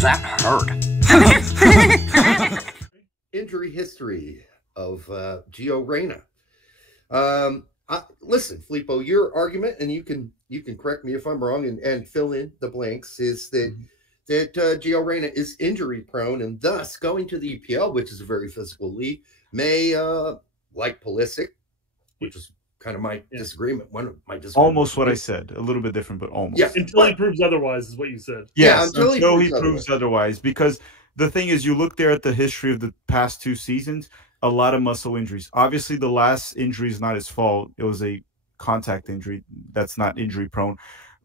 That hurt. Injury history of Gio Reyna. Listen, Filippo, your argument, and you can correct me if I'm wrong and fill in the blanks, is that Gio Reyna is injury prone, and thus going to the EPL, which is a very physical league, may like Pulisic, which is kind of my disagreement. One of my disagreements. Almost what I said, a little bit different, but almost. Yeah, until he proves otherwise, is what you said. Yes, until he proves otherwise. Because the thing is, you look there at the history of the past 2 seasons, a lot of muscle injuries. Obviously, the last injury is not his fault. It was a contact injury. That's not injury prone.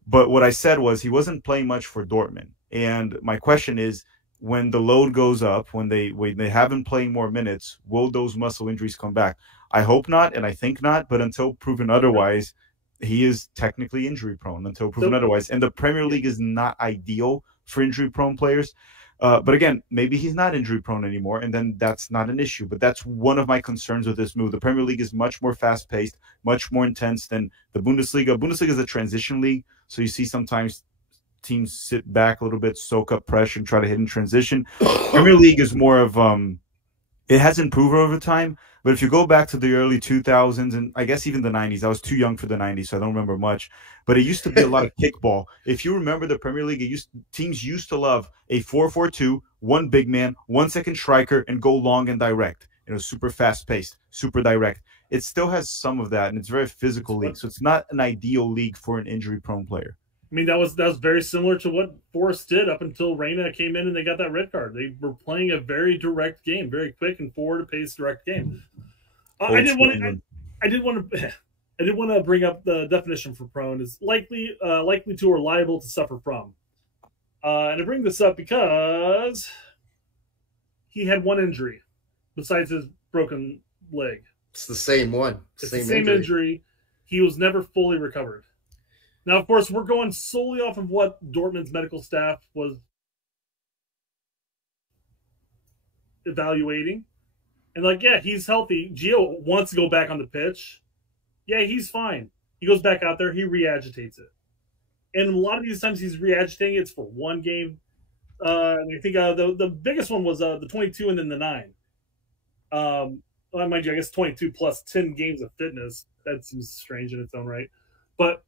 But what I said was he wasn't playing much for Dortmund. And my question is, when the load goes up, when they haven't playing more minutes, will those muscle injuries come back? I hope not, and I think not. But until proven otherwise, he is technically injury prone. Until proven otherwise, and the Premier League is not ideal for injury prone players. But again, maybe he's not injury prone anymore, and then that's not an issue. But that's one of my concerns with this move. The Premier League is much more fast paced, much more intense than the Bundesliga. Bundesliga is a transition league, so you see sometimes teams sit back a little bit, soak up pressure, and try to hit in transition. Premier League is more of it has improved over time. But if you go back to the early 2000s, and I guess even the 90s, I was too young for the 90s, so I don't remember much. But it used to be a lot of kickball. If you remember the Premier League, teams used to love a 4-4-2, one big man, one second striker, and go long and direct. Super fast-paced, super direct. It still has some of that, and it's a very physical league. So it's not an ideal league for an injury-prone player. I mean, that was very similar to what Forest did up until Reyna came in and they got that red card. They were playing a very direct game, very quick and forward-paced direct game. I did want to bring up the definition for prone is likely to or liable to suffer from. And I bring this up because he had one injury besides his broken leg. It's the same one. It's the same injury. He was never fully recovered. Now, of course, we're going solely off of what Dortmund's medical staff was evaluating. And he's healthy. Gio wants to go back on the pitch. Yeah, he's fine. He goes back out there. He re-agitates it. And a lot of these times he's re-agitating it's for one game. And I think the biggest one was the 22 and then the 9. Mind you, I guess 22 plus 10 games of fitness. That seems strange in its own right. But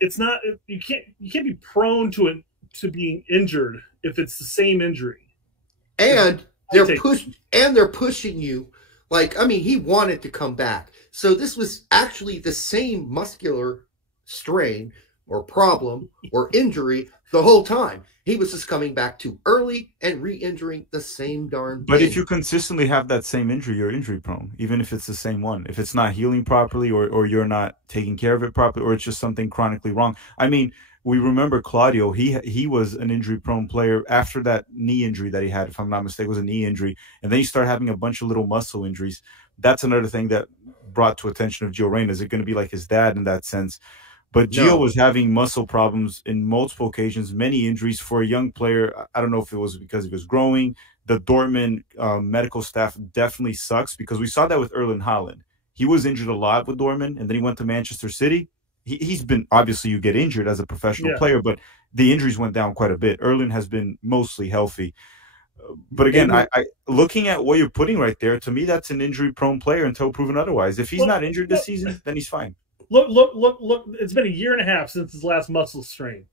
it's not you can't be prone to being injured if it's the same injury. And they're pushing you. He wanted to come back. So this was actually the same muscular strain or problem or injury the whole time. He was just coming back too early and re-injuring the same darn But thing. if you consistently have that same injury, you're injury prone, even if it's the same one. If it's not healing properly or you're not taking care of it properly or it's just something chronically wrong. I mean, we remember Claudio, he was an injury prone player after that knee injury that he had, if I'm not mistaken, was a knee injury. And then you start having a bunch of little muscle injuries. That's another thing that brought to attention of Gio Reyna. Is it going to be like his dad in that sense? But Gio was having muscle problems in multiple occasions, many injuries for a young player. I don't know if it was because he was growing. The Dortmund medical staff definitely sucks because we saw that with Erling Haaland. He was injured a lot with Dortmund, and then he went to Manchester City. He's been, obviously you get injured as a professional player, but the injuries went down quite a bit. Erling has been mostly healthy. But again, I looking at what you're putting right there, to me, that's an injury-prone player until proven otherwise. If he's not injured this season, then he's fine. Look! It's been a year and a half since his last muscle strain.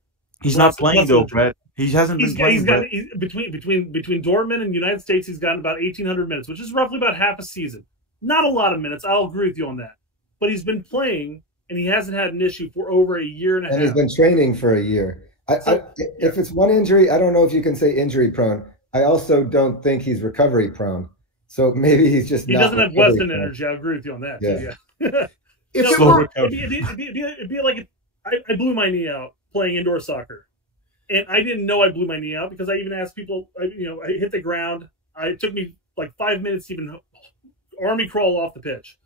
He's not playing though, Brett. He hasn't been playing. Between Dortmund and the United States, he's gotten about 1,800 minutes, which is roughly about half a season. Not a lot of minutes. I'll agree with you on that. But he's been playing, and he hasn't had an issue for over a year and a half. And he's been training for a year. If it's one injury, I don't know if you can say injury prone. I also don't think he's recovery prone. So maybe he's just he doesn't have Weston energy. I agree with you on that. Yeah. It'd be like I blew my knee out playing indoor soccer, and I didn't know I blew my knee out because I even asked people. I hit the ground. It took me like 5 minutes to even army crawl off the pitch.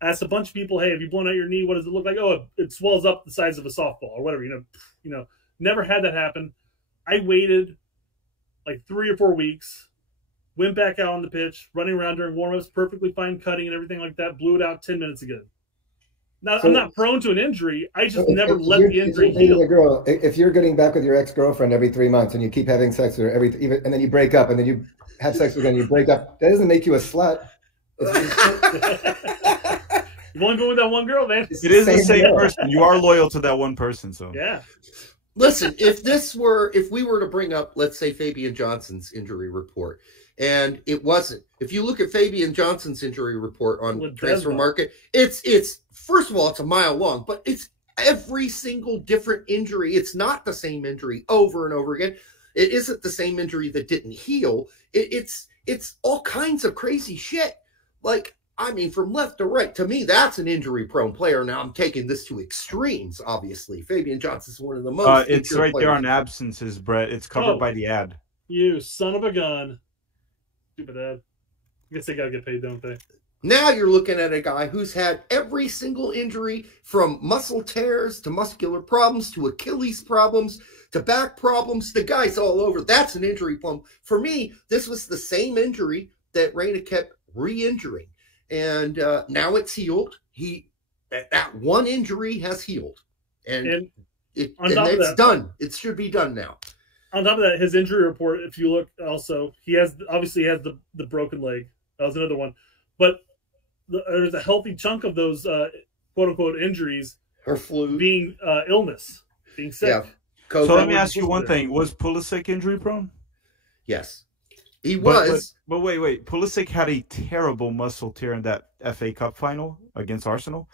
I asked a bunch of people, "Hey, have you blown out your knee? What does it look like?" Oh, it swells up the size of a softball or whatever. Never had that happen. I waited like 3 or 4 weeks. Went back out on the pitch, running around during warm-ups, perfectly fine cutting and everything like that. Blew it out 10 minutes ago. Now, I'm not prone to an injury. I just never let the injury heal. Girl, if you're getting back with your ex-girlfriend every 3 months and you keep having sex with her and then you break up and then you have sex again, you break up, that doesn't make you a slut. You want to go with that one girl, man? It is the same person. You are loyal to that one person, so yeah. Listen, if we were to bring up, let's say, Fabian Johnson's injury report, and it wasn't. If you look at Fabian Johnson's injury report on Transfer Market, it's first of all, it's a mile long, but it's every single different injury. It's not the same injury over and over again. It isn't the same injury that didn't heal. It's all kinds of crazy shit. Like, I mean, from left to right, to me, that's an injury-prone player. Now, I'm taking this to extremes, obviously. Fabian Johnson's one of the most it's right there on absences, Brett. It's covered by the ad. You son of a gun. Stupid ad. I guess they got to get paid, don't they? Now you're looking at a guy who's had every single injury, from muscle tears to muscular problems to Achilles problems to back problems. The guy's all over. That's an injury prone. For me, this was the same injury that Reyna kept re-injuring. And now it's healed. That one injury has healed, and it's done. It should be done now. On top of that, his injury report, if you look, also he obviously has the broken leg. That was another one, but there's a healthy chunk of those quote unquote injuries or flu being illness, being sick. Yeah. So let me ask you one thing: was Pulisic injury prone? Yes. He was. But wait. Pulisic had a terrible muscle tear in that FA Cup final against Arsenal.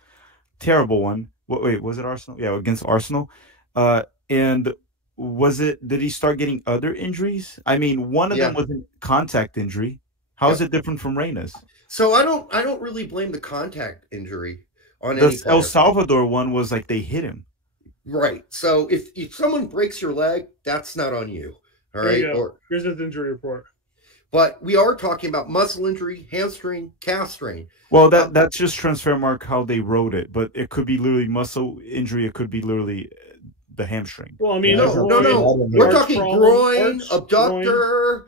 Terrible one. Wait, was it Arsenal? Yeah, against Arsenal. And did he start getting other injuries? I mean, one of them was a contact injury. How is it different from Reyna's? So I don't really blame the contact injury on any player. El Salvador one was like they hit him. Right. So if someone breaks your leg, that's not on you. All right. Here's his injury report. But we are talking about muscle injury, hamstring, calf strain. Well, that's just transfer mark how they wrote it, but it could be literally muscle injury. It could be literally the hamstring. Well, I mean, no. We're talking groin, abductor,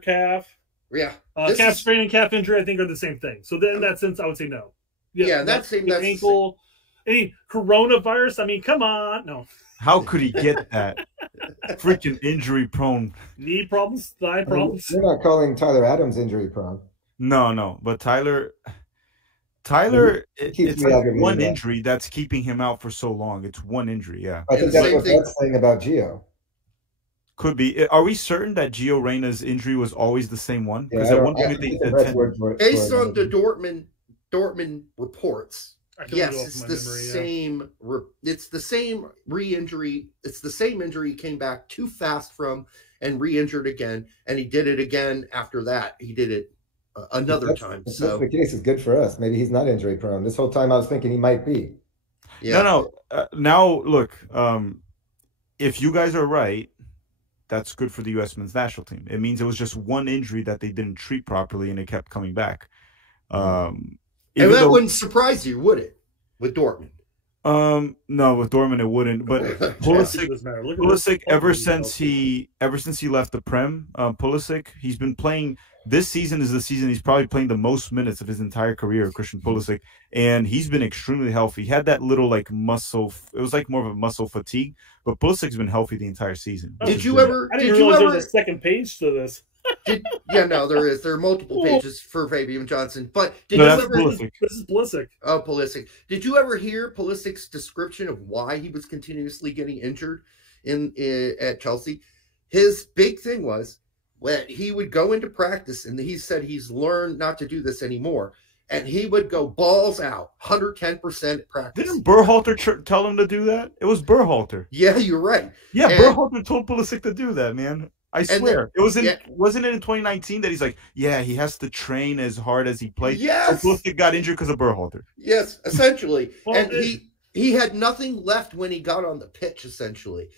calf. Yeah, calf strain and calf injury, I think, are the same thing. So then, in that sense, I would say no. Yeah, that's ankle. Any coronavirus? I mean, come on, no. How could he get that? Freaking injury prone. Knee problems, thigh problems. You're not calling Tyler Adams injury prone. No. But Tyler, it's like one injury that's keeping him out for so long. It's one injury, yeah. I think that's what that's saying about Gio. Could be. Are we certain that Gio Reyna's injury was always the same one? Because at one point they said based on the Dortmund reports. Yes, it's the same. It's the same re-injury. It's the same injury he came back too fast from and re-injured again, and he did it again after that. He did it another time. If that's the case, is good for us. Maybe he's not injury prone. This whole time I was thinking he might be. Yeah. No. Now look, if you guys are right, that's good for the U.S. men's national team. It means it was just one injury that they didn't treat properly, and it kept coming back. And that wouldn't surprise you, would it, with Dortmund? No, with Dortmund it wouldn't. But Pulisic, ever since he left the Prem, Pulisic, he's been playing. This season is the season he's probably playing the most minutes of his entire career, Christian Pulisic, and he's been extremely healthy. He had that little muscle. It was like more of a muscle fatigue, but Pulisic's been healthy the entire season. I didn't realize there was a second page to this. There is. There are multiple pages for Fabian Johnson. But this is Pulisic. Oh, Pulisic. Did you ever hear Pulisic's description of why he was continuously getting injured at Chelsea? His big thing was when he would go into practice, and he said he's learned not to do this anymore, and he would go balls out, 110% at practice. Didn't Berhalter tell him to do that? It was Berhalter. Yeah, you're right. Yeah, Berhalter told Pulisic to do that, man. I swear. Wasn't it in 2019 that he's like, yeah, he has to train as hard as he plays? Yes. So Pulisic got injured because of Berhalter. Yes, essentially. And he had nothing left when he got on the pitch, essentially,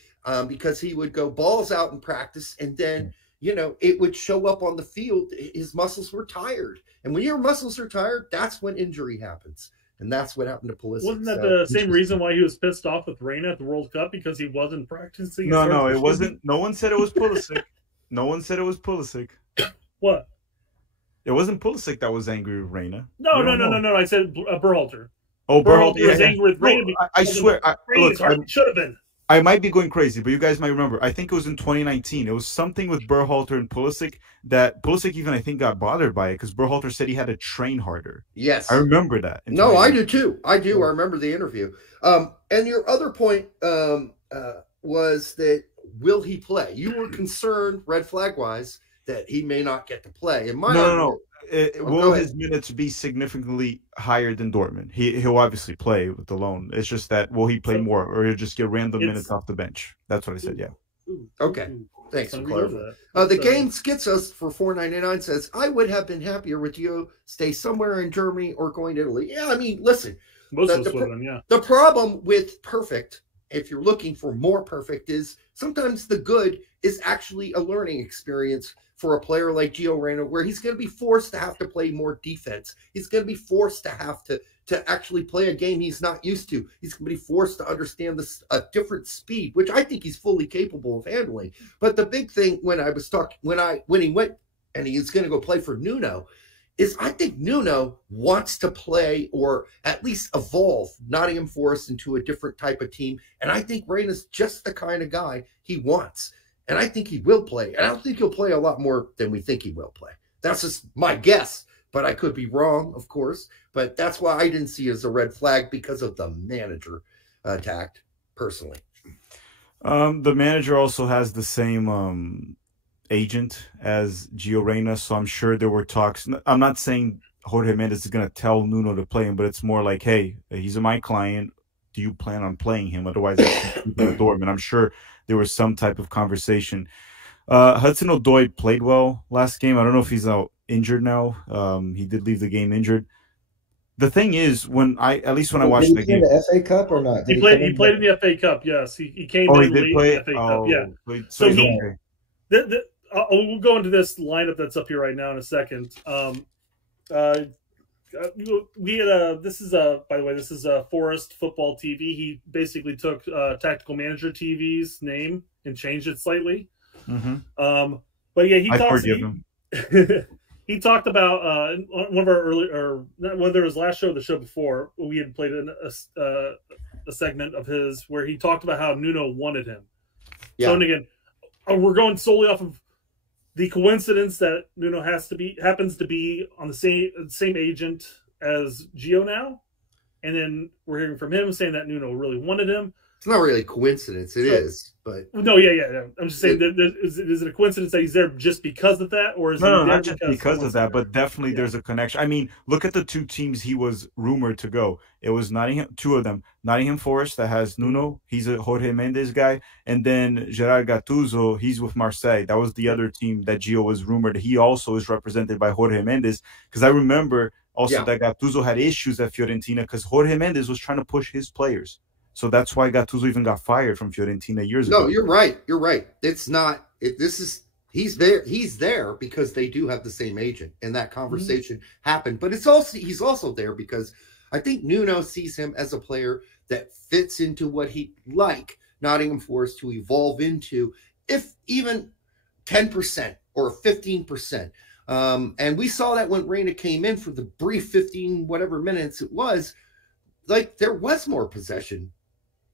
because he would go balls out in practice, and then it would show up on the field. His muscles were tired. And when your muscles are tired, that's when injury happens. And that's what happened to Pulisic. Wasn't that the same reason why he was pissed off with Reyna at the World Cup? Because he wasn't practicing? No, it wasn't. No one said it was Pulisic. No one said it was Pulisic. What? It wasn't Pulisic that was angry with Reyna. No. I said Berhalter. Oh, Berhalter was angry with Reyna. I swear, look, should have been. I might be going crazy, but you guys might remember. I think it was in 2019. It was something with Berhalter and Pulisic that Pulisic even, I think, got bothered by it because Berhalter said he had to train harder. Yes. I remember that. No, I do too. I do. I remember the interview. And your other point was that will he play? You were concerned, red flag wise, that he may not get to play. And no. Will his minutes be significantly higher than Dortmund? He'll obviously play with the loan. It's just that will he play more, or he'll just get random minutes off the bench? That's what I said. Yeah. Okay. Thanks for clarifying. The game Schizos for $4.99 says, I would have been happier with Gio stay somewhere in Germany or going to Italy. Yeah, I mean, listen. The problem with perfect, if you're looking for more perfect, is sometimes the good is actually a learning experience for a player like Gio Reyna, where he's going to be forced to have to play more defense. He's going to be forced to have to actually play a game he's not used to. He's going to be forced to understand a different speed, which I think he's fully capable of handling. But the big thing when he went and he's going to go play for Nuno is I think Nuno wants to play or at least evolve Nottingham Forest into a different type of team. And I think Reyna's just the kind of guy he wants. And I think he will play. And I don't think he'll play a lot more than we think he will play. That's just my guess. But I could be wrong, of course. But that's why I didn't see it as a red flag because of the manager tact, personally. The manager also has the same agent as Gio Reyna. So I'm sure there were talks. I'm not saying Jorge Mendes is going to tell Nuno to play him. But it's more like, hey, he's my client. Do you plan on playing him? Otherwise, Dortmund. I'm sure there was some type of conversation. Hudson-Odoi played well last game. I don't know if he's out injured now. He did leave the game injured. The thing is, at least when I watched the game, did he play in the FA Cup or not? He played in the FA Cup. Yes, he came in late in the FA Cup. Yeah. So we'll go into this lineup that's up here right now in a second. We had this is by the way, this is Forest Football TV. He basically took Tactical Manager TV's name and changed it slightly. Mm-hmm. But yeah, he talked about one of our early, or not whether it was last show or the show before, we had played a segment of his where he talked about how Nuno wanted him. Yeah. So and again, we're going solely off of the coincidence that Nuno happens to be on the same agent as Gio now, and then we're hearing from him saying that Nuno really wanted him. It's not really a coincidence. It is, but no, yeah. I'm just saying, is it a coincidence that he's there just because of that, or is no, not just because of that, but definitely there's a connection. I mean, look at the two teams he was rumored to go. It was two of them, Nottingham Forest that has Nuno, he's a Jorge Mendes guy, and then Gerard Gattuso, he's with Marseille. That was the other team that Gio was rumored. He also is represented by Jorge Mendes, because I remember also that Gattuso had issues at Fiorentina because Jorge Mendes was trying to push his players. So that's why Gattuso even got fired from Fiorentina years ago. No, you're right. You're right. It's not. He's there. He's there because they do have the same agent, and that conversation happened. But he's also there because I think Nuno sees him as a player that fits into what he like Nottingham Forest to evolve into, if even 10% or 15%. And we saw that when Reyna came in for the brief 15 whatever minutes it was, like there was more possession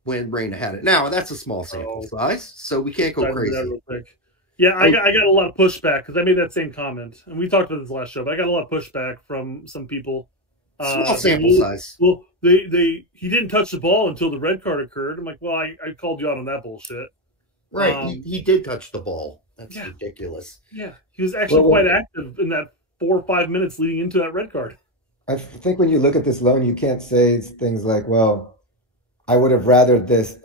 when Reyna had it. Now that's a small sample size, so we can't go crazy. Real quick. Yeah, I got a lot of pushback because I made that same comment, and we talked about this last show. But I got a lot of pushback from some people. Small sample size. Well, he didn't touch the ball until the red card occurred. I'm like, well, I called you out on that bullshit. Right, he did touch the ball. That's ridiculous. Yeah, he was actually quite active in that 4 or 5 minutes leading into that red card. I think when you look at this loan, you can't say things like, well, I would have rathered this.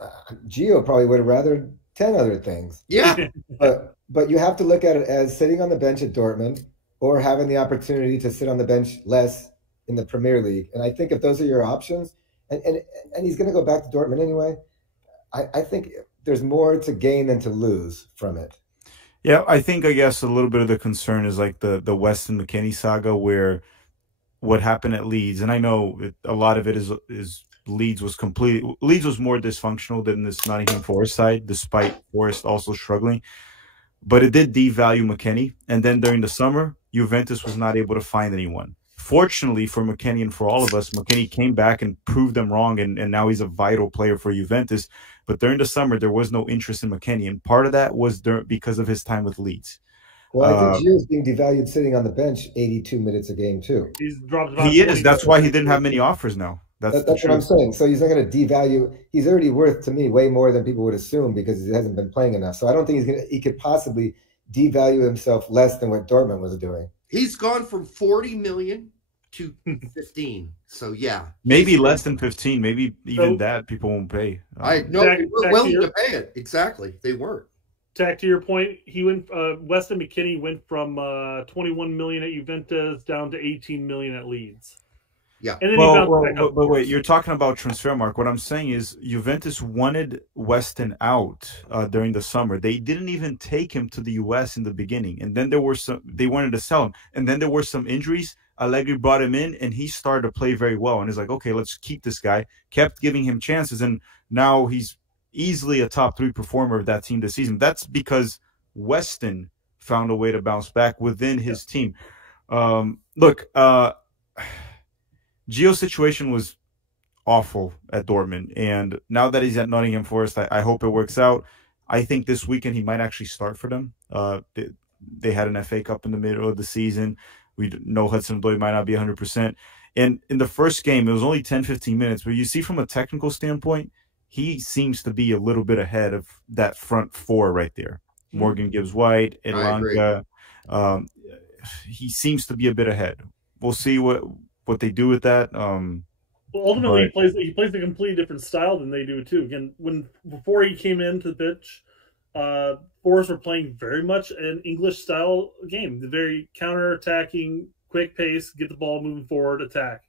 Gio probably would have rathered 10 other things. Yeah. But you have to look at it as sitting on the bench at Dortmund or having the opportunity to sit on the bench less in the Premier League. And I think if those are your options, and he's going to go back to Dortmund anyway, I think there's more to gain than to lose from it. Yeah, I guess a little bit of the concern is like the Weston McKennie saga, where what happened at Leeds, and I know a lot of it is Leeds was more dysfunctional than this Nottingham Forest side, despite Forest also struggling. But it did devalue McKennie, and then during the summer, Juventus was not able to find anyone fortunately for McKennie and for all of us, McKennie came back and proved them wrong, and now he's a vital player for Juventus. But during the summer, there was no interest in McKennie, and part of that was because of his time with Leeds. Well, I think Gio's being devalued sitting on the bench 82 minutes a game too. He's dropped about He is. That's why he didn't have many offers now. That's what I'm saying. So he's not going to devalue. He's already worth, to me, way more than people would assume because he hasn't been playing enough. So I don't think he could possibly devalue himself less than what Dortmund was doing. He's gone from 40 million to 15. So yeah, maybe less than 15. Maybe even that people won't pay. I know they were willing to pay it. Exactly, they weren't. Tack to your point, he went. Weston McKennie went from 21 million at Juventus down to 18 million at Leeds. Yeah. And then but wait, you're talking about transfer mark. What I'm saying is Juventus wanted Weston out during the summer. They didn't even take him to the US in the beginning. And then they wanted to sell him. And then there were some injuries. Allegri brought him in and he started to play very well. And he's like, okay, let's keep this guy. Kept giving him chances. And now he's easily a top 3 performer of that team this season. That's because Weston found a way to bounce back within his team. Look, Gio's situation was awful at Dortmund, and now that he's at Nottingham Forest, I hope it works out. I think this weekend he might actually start for them. They had an FA Cup in the middle of the season. We know Hudson-Odoi might not be 100%. And in the first game, it was only 10, 15 minutes, but you see from a technical standpoint, he seems to be a little bit ahead of that front 4 right there. Morgan Gibbs-White, Elanga. He seems to be a bit ahead. We'll see what they do with that. Well, ultimately, he plays a completely different style than they do too. Again, before he came into the pitch, Forest were playing very much an English style game, the very counter-attacking, quick pace, get the ball moving forward, attack.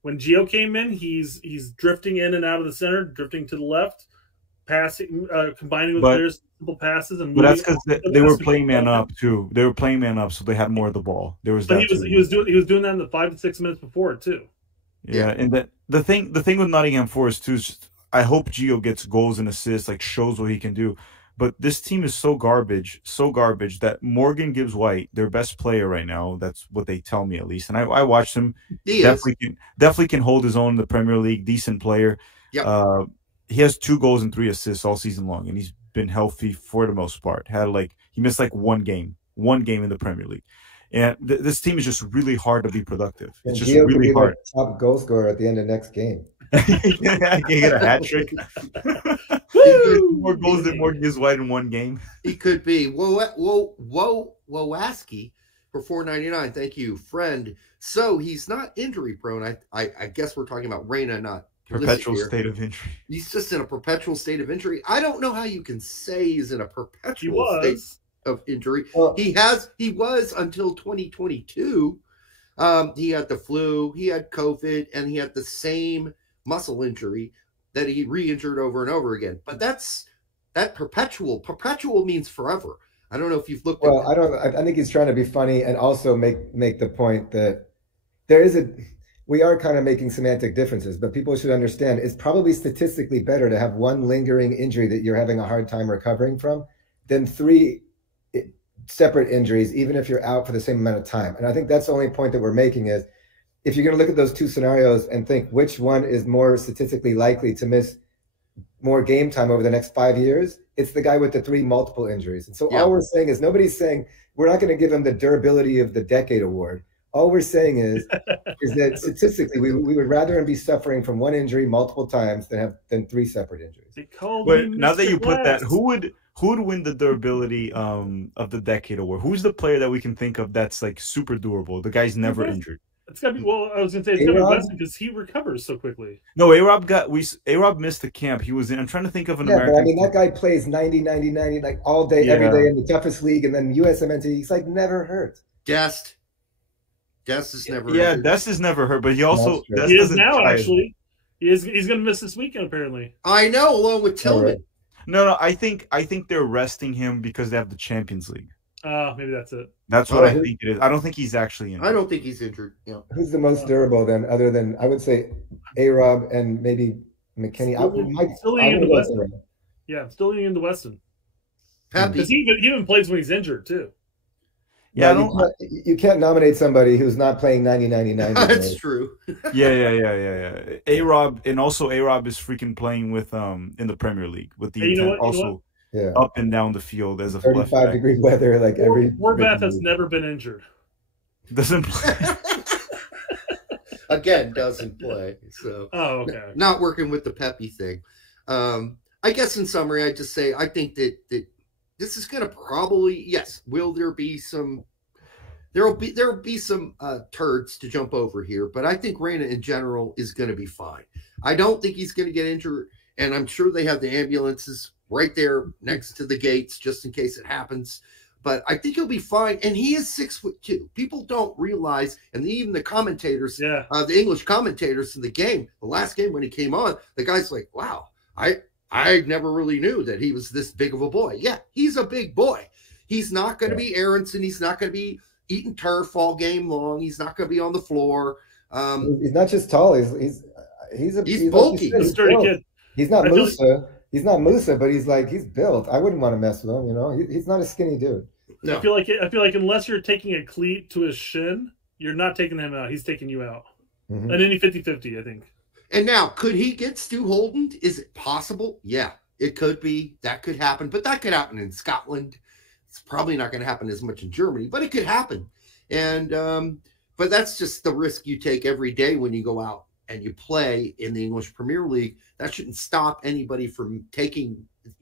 When Gio came in, he's drifting in and out of the center, drifting to the left, passing, combining with players, simple passes, and. But that's because they were playing man up too. They were playing man up, so they had more of the ball. He was doing that in the 5 to 6 minutes before too. Yeah, and the thing with Nottingham Forest too is just, I hope Gio gets goals and assists, like shows what he can do. But this team is so garbage that Morgan Gibbs-White, their best player right now, that's what they tell me at least. And I watched him. Definitely can hold his own in the Premier League. Decent player. Yeah. He has 2 goals and 3 assists all season long, and he's been healthy for the most part. He missed one game in the Premier League. And this team is just really hard to be productive. It's just Gio really hard. Top goal scorer at the end of next game. Can get a hat trick. More goals than Morgan Gibbs-White in one game. He could be. Wowaski for $4.99. Thank you, friend. So he's not injury prone. I guess we're talking about Reyna, not perpetual state of injury. He's just in a perpetual state of injury. I don't know how you can say he's in a perpetual state of injury. Well, he was until 2022. He had the flu, he had COVID, and he had the same muscle injury that he re-injured over and over again. But that perpetual means forever. I don't know if you've looked at that. I think he's trying to be funny and also make the point that we are kind of making semantic differences, but people should understand it's probably statistically better to have one lingering injury that you're having a hard time recovering from than 3 separate injuries, even if you're out for the same amount of time. And I think that's the only point that we're making is if you're going to look at those 2 scenarios and think which one is more statistically likely to miss more game time over the next 5 years, it's the guy with the 3 multiple injuries. And so all we're saying is nobody's saying we're not going to give him the durability of the decade award. All we're saying is that statistically we would rather him be suffering from 1 injury multiple times than 3 separate injuries. But now that you put that, who would win the durability of the decade award? Who's the player that we can think of that's like super durable? The guy's never injured. It's gotta be. Well, I was gonna say it's gotta be Weston because he recovers so quickly. No, A-Rob missed the camp. He was in. I'm trying to think of an American. But I mean, that guy plays 90 like all day, every day in the toughest league, and then USMNT. He's like never hurt. Dest is never. Yeah, Dest is never hurt, but he also he is now actually. He's gonna miss this weekend apparently. I know, along with Tillman. No, I think they're resting him because they have the Champions League. Maybe that's it. That's what I think it is. I don't think he's actually injured. I don't think he's injured. Yeah. Who's the most durable then, other than I would say A-Rob and maybe McKennie? Still leaning into Weston. Yeah, still leaning into Weston. Happy. Because he even plays when he's injured too. Yeah, you can't nominate somebody who's not playing 90-99. That's true. Yeah. A-Rob, and also A-Rob is freaking playing with in the Premier League with the intent also up and down the field as a 35-degree weather, like every. Horvath has never been injured. Doesn't play. Again, doesn't play. So okay. Not working with the Pepe thing. I guess in summary, I just say I think that this is going to probably, yes. Will there be some? There'll be some turds to jump over here, but I think Reyna in general is going to be fine. I don't think he's going to get injured, and I'm sure they have the ambulances right there next to the gates just in case it happens. But I think he'll be fine, and he is 6'2". People don't realize, and even the commentators, the English commentators in the game, the last game when he came on, the guy's like, "Wow, I never really knew that he was this big of a boy." Yeah, he's a big boy. He's not going to be Aronson. He's not going to be eating turf all game long. He's not going to be on the floor. He's not just tall. He's bulky. He's a sturdy kid. He's not Musa. He's not Musa, but he's built. I wouldn't want to mess with him. You know, he's not a skinny dude. No. I feel like unless you're taking a cleat to his shin, you're not taking him out. He's taking you out. Mm-hmm. And any 50-50, I think. And now, could he get Stu Holden? Is it possible? Yeah, it could be. That could happen. But that could happen in Scotland. It's probably not going to happen as much in Germany, but it could happen. And but that's just the risk you take every day when you go out and you play in the English Premier League. That shouldn't stop anybody from taking,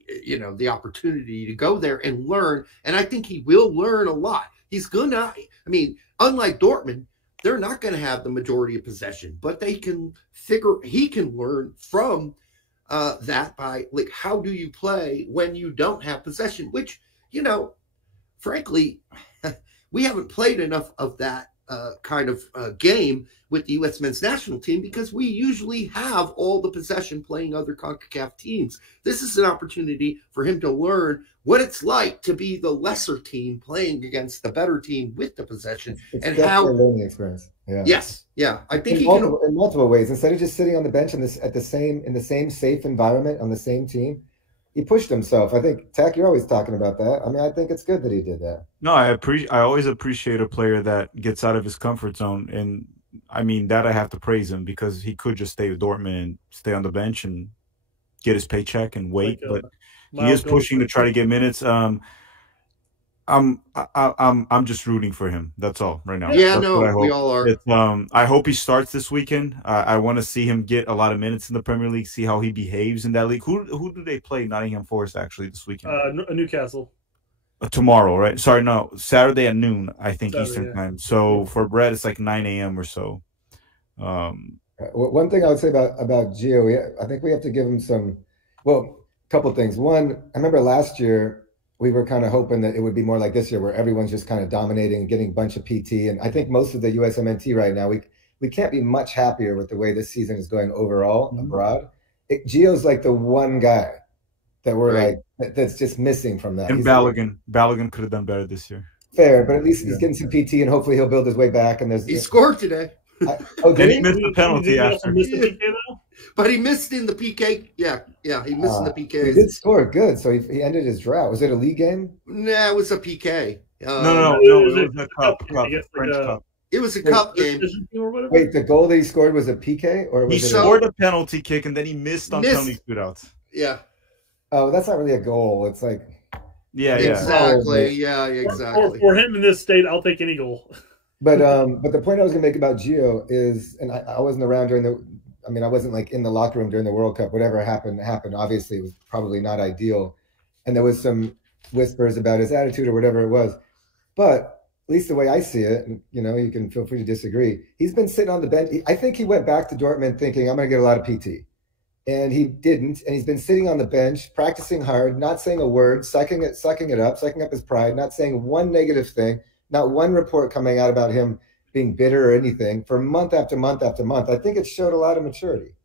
the opportunity to go there and learn. And I think he will learn a lot. He's gonna. I mean, unlike Dortmund, they're not going to have the majority of possession, but they can he can learn from that by, like, how do you play when you don't have possession, which, frankly, we haven't played enough of that kind of game with the U.S. men's national team because we usually have all the possession playing other CONCACAF teams. This is an opportunity for him to learn what it's like to be the lesser team playing against the better team with the possession. It's how a learning experience. Yeah. Yes. Yeah. I think in multiple ways. Instead of just sitting on the bench in the same safe environment on the same team, he pushed himself. I think, Tack, you're always talking about that. I mean, I think it's good that he did that. No, I always appreciate a player that gets out of his comfort zone. And I mean, that I have to praise him because he could just stay with Dortmund and stay on the bench and get his paycheck and wait. But he is pushing to try to get minutes. I'm just rooting for him. That's all right now. Yeah, That's we all are. I hope he starts this weekend. I want to see him get a lot of minutes in the Premier League, see how he behaves in that league. Who do they play? Nottingham Forest actually this weekend. Newcastle. Tomorrow, right? Sorry, no, Saturday at noon, I think, Eastern time. So for Brett, it's like 9 a.m. or so. One thing I would say about Gio, I think we have to give him a couple things. One, I remember last year we were kind of hoping that it would be more like this year where everyone's just kind of dominating and getting a bunch of PT. And I think most of the USMNT right now, we can't be much happier with the way this season is going overall abroad. Gio's like the one guy that we're that's just missing from that. And Balogun could have done better this year. Fair, but at least he's getting some PT and hopefully he'll build his way back. And he scored today. And he missed the penalty after. But he missed in the PK. Yeah, he missed in the PK. He did score good, so he ended his drought. Was it a league game? Nah, it was a PK. No, it was a cup, French cup. It was a cup game. Wait, the goal that he scored was a PK, or was he scored a penalty kick and then he missed on penalty shootouts. Yeah. Oh, that's not really a goal. It's like exactly. Yeah, exactly. For him in this state, I'll take any goal. But the point I was going to make about Gio is, and I wasn't around I wasn't like in the locker room during the World Cup. Whatever happened. Obviously, it was probably not ideal, and there was some whispers about his attitude or whatever it was. But at least the way I see it, and you can feel free to disagree. He's been sitting on the bench. I think he went back to Dortmund thinking, I'm going to get a lot of PT. And he didn't. And he's been sitting on the bench, practicing hard, not saying a word, sucking it up, sucking up his pride, not saying one negative thing, not one report coming out about him being bitter or anything for month after month after month. I think it showed a lot of maturity.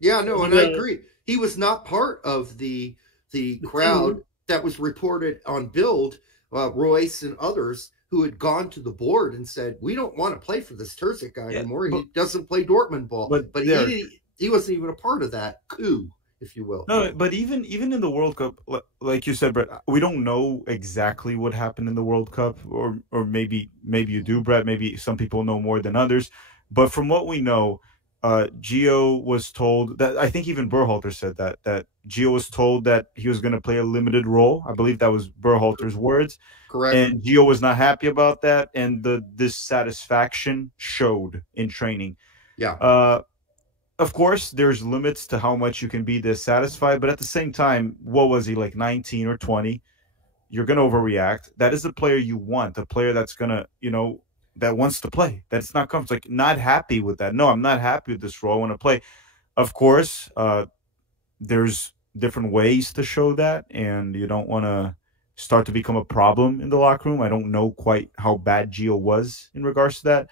Yeah, no, and I agree. He was not part of the crowd that was reported on Bild, Royce and others who had gone to the board and said, we don't want to play for this Terzic guy anymore. He doesn't play Dortmund ball. But he wasn't even a part of that coup. if you will. No, but even in the World Cup, like you said, Brett, we don't know exactly what happened in the World Cup, or maybe you do, Brett. Maybe some people know more than others. But from what we know, Gio was told that, I think even Berhalter said that Gio was told that he was going to play a limited role. I believe that was Berhalter's words. Correct. And Gio was not happy about that, and the dissatisfaction showed in training. Yeah. Of course, there's limits to how much you can be dissatisfied, but at the same time, what was he, like 19 or 20? You're going to overreact. That is the player you want, a player that's going to, that wants to play. That's not comfortable. Like, not happy with that. No, I'm not happy with this role. I want to play. Of course, there's different ways to show that, and you don't want to start to become a problem in the locker room. I don't know quite how bad Gio was in regards to that.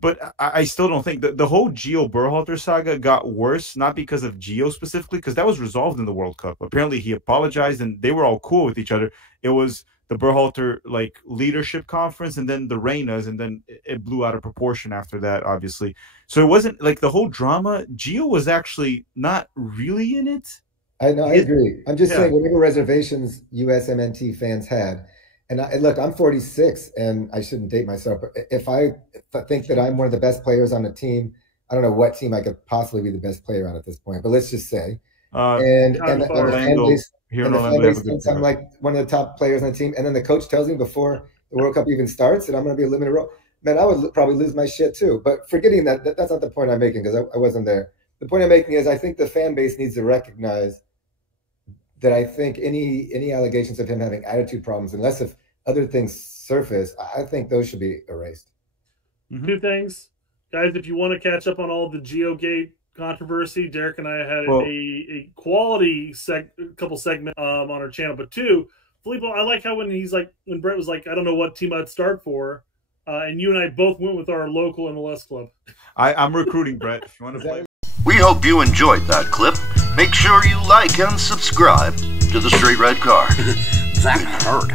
But I still don't think that the whole Gio Berhalter saga got worse, not because of Gio specifically, because that was resolved in the World Cup. Apparently he apologized and they were all cool with each other. It was the Berhalter leadership conference and then the Reynas, and then it blew out of proportion after that, obviously. So it wasn't like the whole drama. Gio was actually not really in it. I agree. I'm just saying, whatever reservations USMNT fans had, and look, I'm 46, and I shouldn't date myself, but if I think that I'm one of the best players on the team, I don't know what team I could possibly be the best player on at this point, but let's just say, and the fan base thinks I'm like one of the top players on the team, and then the coach tells me before the World Cup even starts that I'm going to be a limited role, man, I would probably lose my shit too. But forgetting that's not the point I'm making, because I wasn't there. The point I'm making is I think the fan base needs to recognize that I think any allegations of him having attitude problems, unless if other things surface, I think those should be erased. Mm-hmm. Two things. Guys, if you want to catch up on all the GeoGate controversy, Derek and I had a quality couple segments on our channel. But two, Filippo, I like how when Brett was like, I don't know what team I'd start for, and you and I both went with our local MLS club. I'm recruiting, Brett, if you want to play. We hope you enjoyed that clip. Make sure you like and subscribe to the Straight Red Card. That hurt.